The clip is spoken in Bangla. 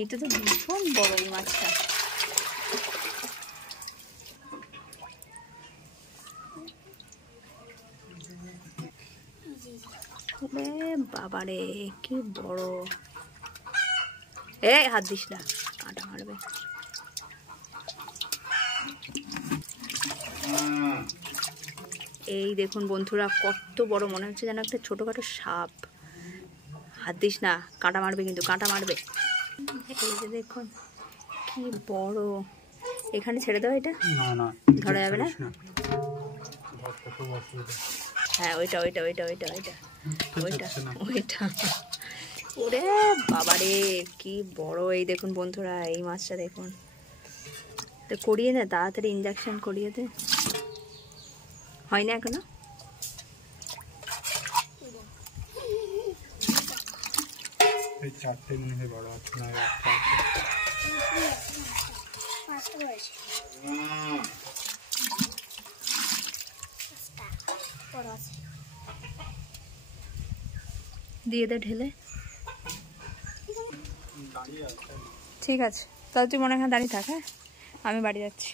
এটা তো ভীষণ বড় এই মাছটা। বাবারে কি বড়! এ হাত দিস না, কাঁটা মারবে। এই দেখুন বন্ধুরা, কত বড়, মনে হচ্ছে যেন একটা ছোটখাটো সাপ। হাত দিস না, কাঁটা মারবে কিন্তু, কাঁটা মারবে। এই যে দেখুন কি বড়। এখানে ছেড়ে দাও, এটা না না ধরা যাবে না। হ্যাঁ ওইটা ওইটা ওইটা ওইটা ওইটা ওইটা ওইটা। ওরে বাবারে কি বড়! এই দেখুন বন্ধুরা, এই মাছটা দেখুন। তো করিয়ে দে তাড়াতাড়ি, ইঞ্জেকশন করিয়ে দে। হয় না এখনো? এই চারটে মনে হয় বড় আছে না, দিয়ে দে ঢেলে। ঠিক আছে, তাহলে তুই মনে হয় দাঁড়িয়ে থাক। হ্যাঁ, আমি বাড়ি যাচ্ছি।